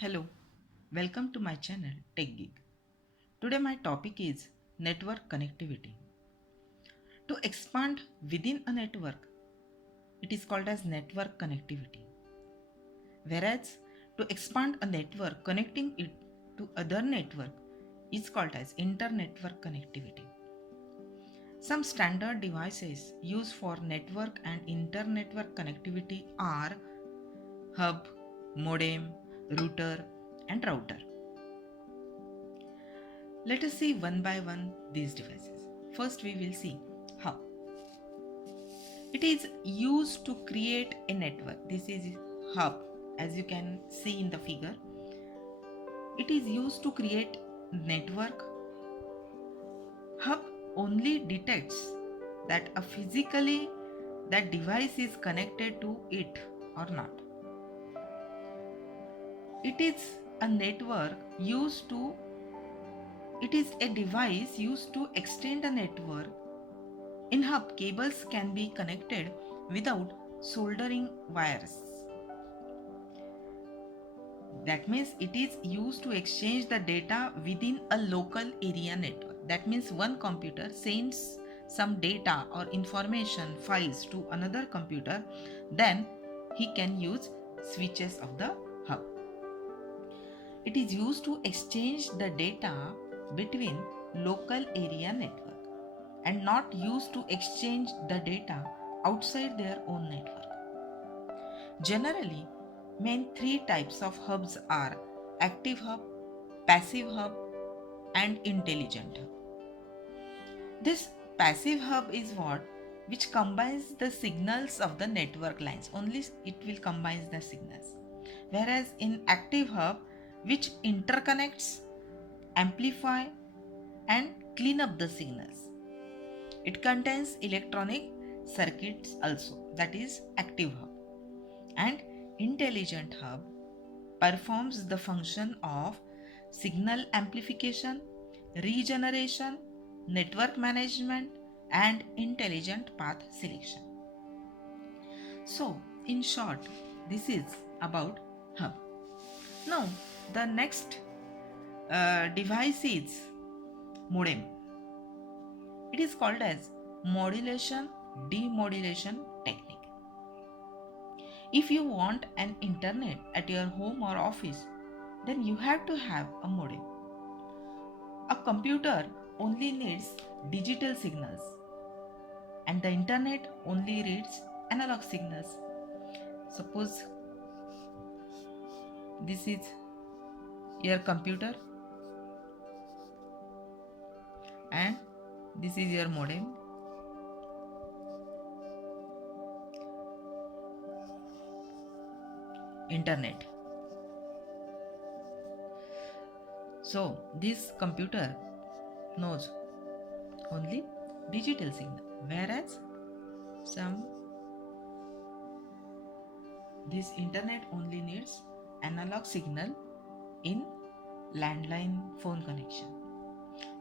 Hello, welcome to my channel TechGeek. Today my topic is network connectivity. To expand within a network, it is called as network connectivity. Whereas to expand a network, connecting it to other network is called as inter-network connectivity. Some standard devices used for network and inter-network connectivity are hub, modem, router, and router. Let us see one by one these devices. First, we will see hub. It is used to create a network. This is hub, as you can see in the figure. It is used to create network. Hub only detects that a physically that device is connected to it or not. It is a network used to it is a device used to extend a network. In hub, cables can be connected without soldering wires. That means it is used to exchange the data within a local area network. That means one computer sends some data or information files to another computer, then he can use switches of the hub. It is used to exchange the data between local area network and not used to exchange the data outside their own network. Generally, main three types of hubs are active hub, passive hub, and intelligent hub. This passive hub is what which combines the signals of the network lines. Only it will combine the signals. Whereas in active hub, which interconnects, amplify, and clean up the signals. It contains electronic circuits also, that is active hub. And intelligent hub performs the function of signal amplification, regeneration, network management, and intelligent path selection. So, in short, this is about hub. Now, the next device is modem. It is called as modulation demodulation technique. If you want an internet at your home or office, then you have to have a modem. A computer only needs digital signals and the internet only reads analog signals. Suppose this is your computer and this is your modem. Internet. So this computer knows only digital signal, whereas this internet only needs analog signal in landline phone connection.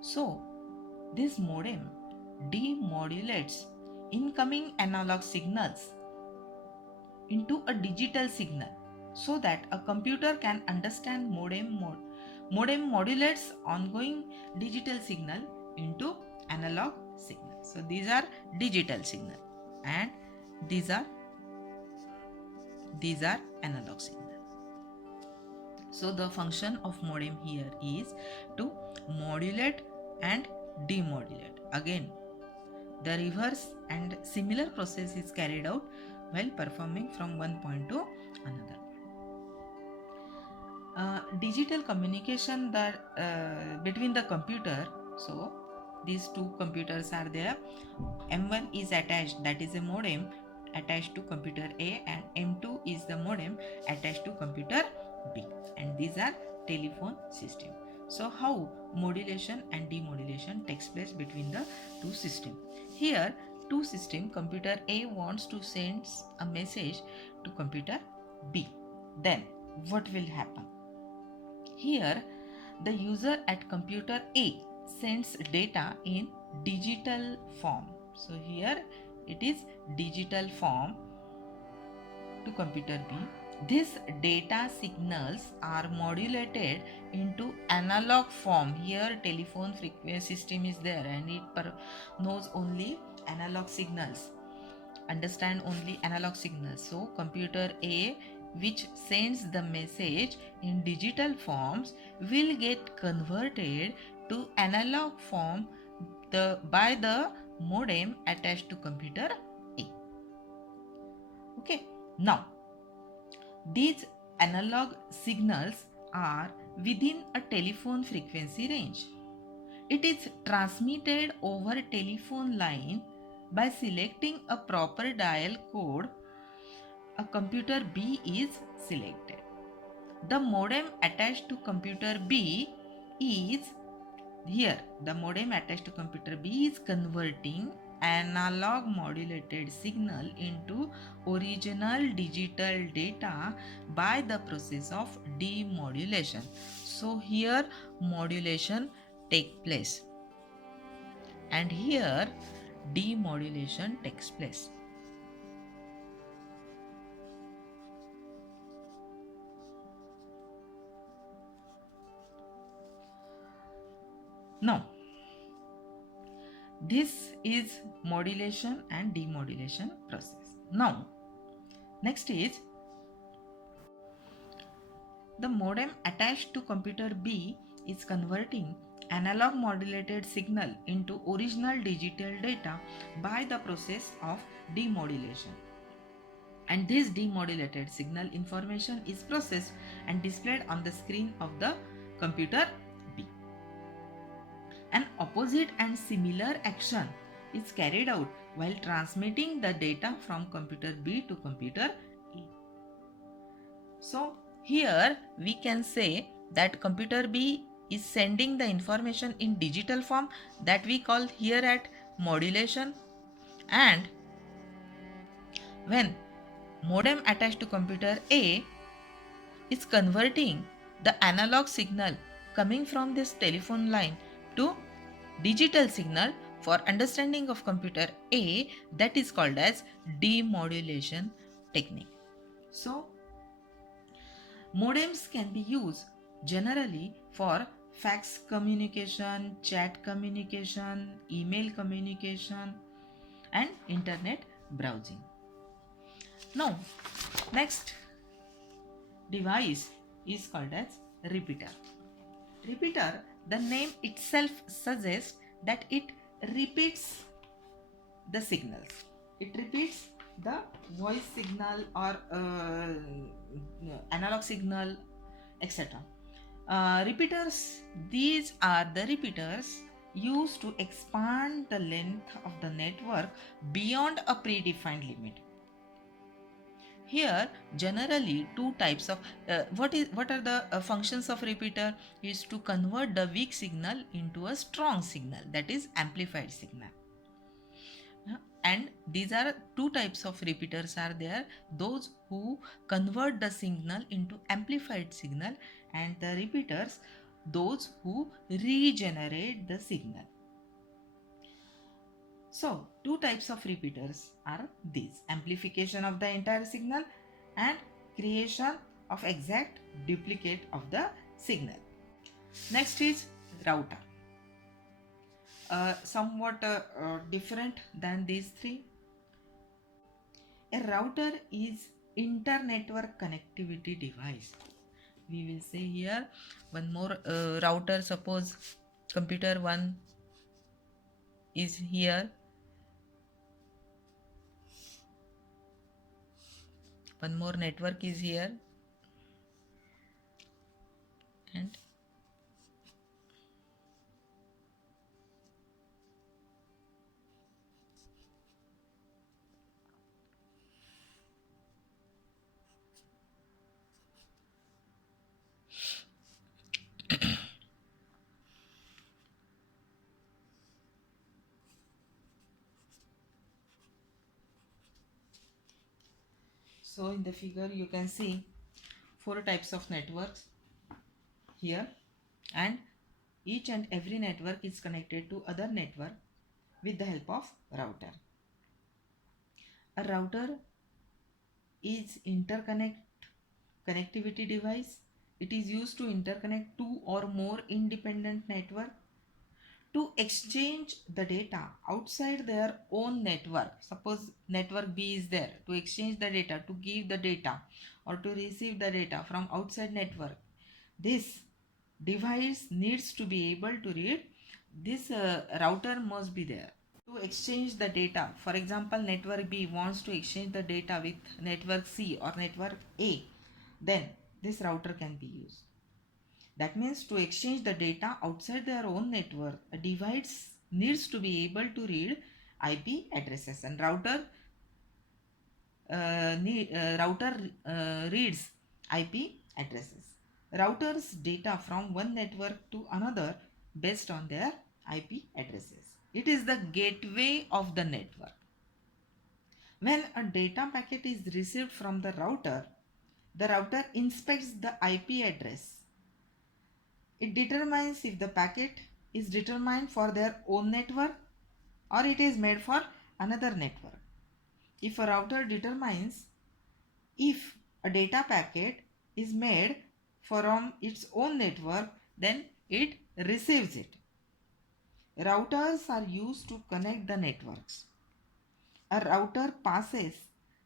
So this modem demodulates incoming analog signals into a digital signal so that a computer can understand modem modulates ongoing digital signal into analog signal. So these are digital signal and these are analog signal. So the function of modem here is to modulate and demodulate. Again, the reverse and similar process is carried out while performing from one point to another. Digital communication between the computer. So these two computers are there. M1 is attached, that is a modem attached to computer A, and M2 is the modem attached to computer B, and these are telephone system. So how modulation and demodulation takes place between the two systems. Here two system, computer A wants to send a message to computer B. Then what will happen? Here the user at computer A sends data in digital form. So here it is digital form to computer B, These data signals are modulated into analog form. Here telephone frequency system is there and it knows only analog signals, understand only analog signals. So computer A, which sends the message in digital forms, will get converted to analog form by the modem attached to computer A. Okay, now these analog signals are within a telephone frequency range. It is transmitted over a telephone line by selecting a proper dial code. A computer B is selected. The modem attached to computer B is here. The modem attached to computer B is converting analog modulated signal into original digital data by the process of demodulation. So here modulation take place and here demodulation takes place. Now this is modulation and demodulation process. Now next is the modem attached to computer B is converting analog modulated signal into original digital data by the process of demodulation. And this demodulated signal information is processed and displayed on the screen of the computer B. An opposite and similar action is carried out while transmitting the data from computer B to computer A. So here we can say that computer B is sending the information in digital form that we call here at modulation, and when modem attached to computer A is converting the analog signal coming from this telephone line to digital signal for understanding of computer A, that is called as demodulation technique. So modems can be used generally for fax communication, chat communication, email communication, and internet browsing. Now, next device is called as repeater. Repeater, the name itself suggests that it repeats the signals. It repeats the voice signal or analog signal, etc. Repeaters, these are the repeaters used to expand the length of the network beyond a predefined limit. Here generally two types of what are the functions of repeater is to convert the weak signal into a strong signal, that is amplified signal. And these are two types of repeaters are there, those who convert the signal into amplified signal, and the repeaters those who regenerate the signal. So two types of repeaters are these: amplification of the entire signal and creation of exact duplicate of the signal. Next is router. Somewhat different than these three. A router is inter-network connectivity device. We will say here one more router. Suppose computer 1 is here, one more network is here, and so in the figure you can see four types of networks here, and each and every network is connected to other network with the help of router. A router is interconnect connectivity device. It is used to interconnect two or more independent network to exchange the data outside their own network. Suppose network B is there, to exchange the data, to give the data or to receive the data from outside network. This device needs to be able to read. This router must be there to exchange the data. For example, network B wants to exchange the data with network C or network A, then this router can be used. That means to exchange the data outside their own network, a device needs to be able to read IP addresses, and router reads IP addresses. Routers data from one network to another based on their IP addresses. It is the gateway of the network. When a data packet is received from the router inspects the IP address. It determines if the packet is determined for their own network or it is made for another network. If a router determines if a data packet is made from its own network, then it receives it. Routers are used to connect the networks. A router passes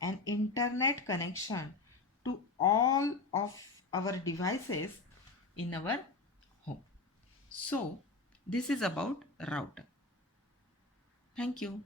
an internet connection to all of our devices in our home. So, this is about router. Thank you.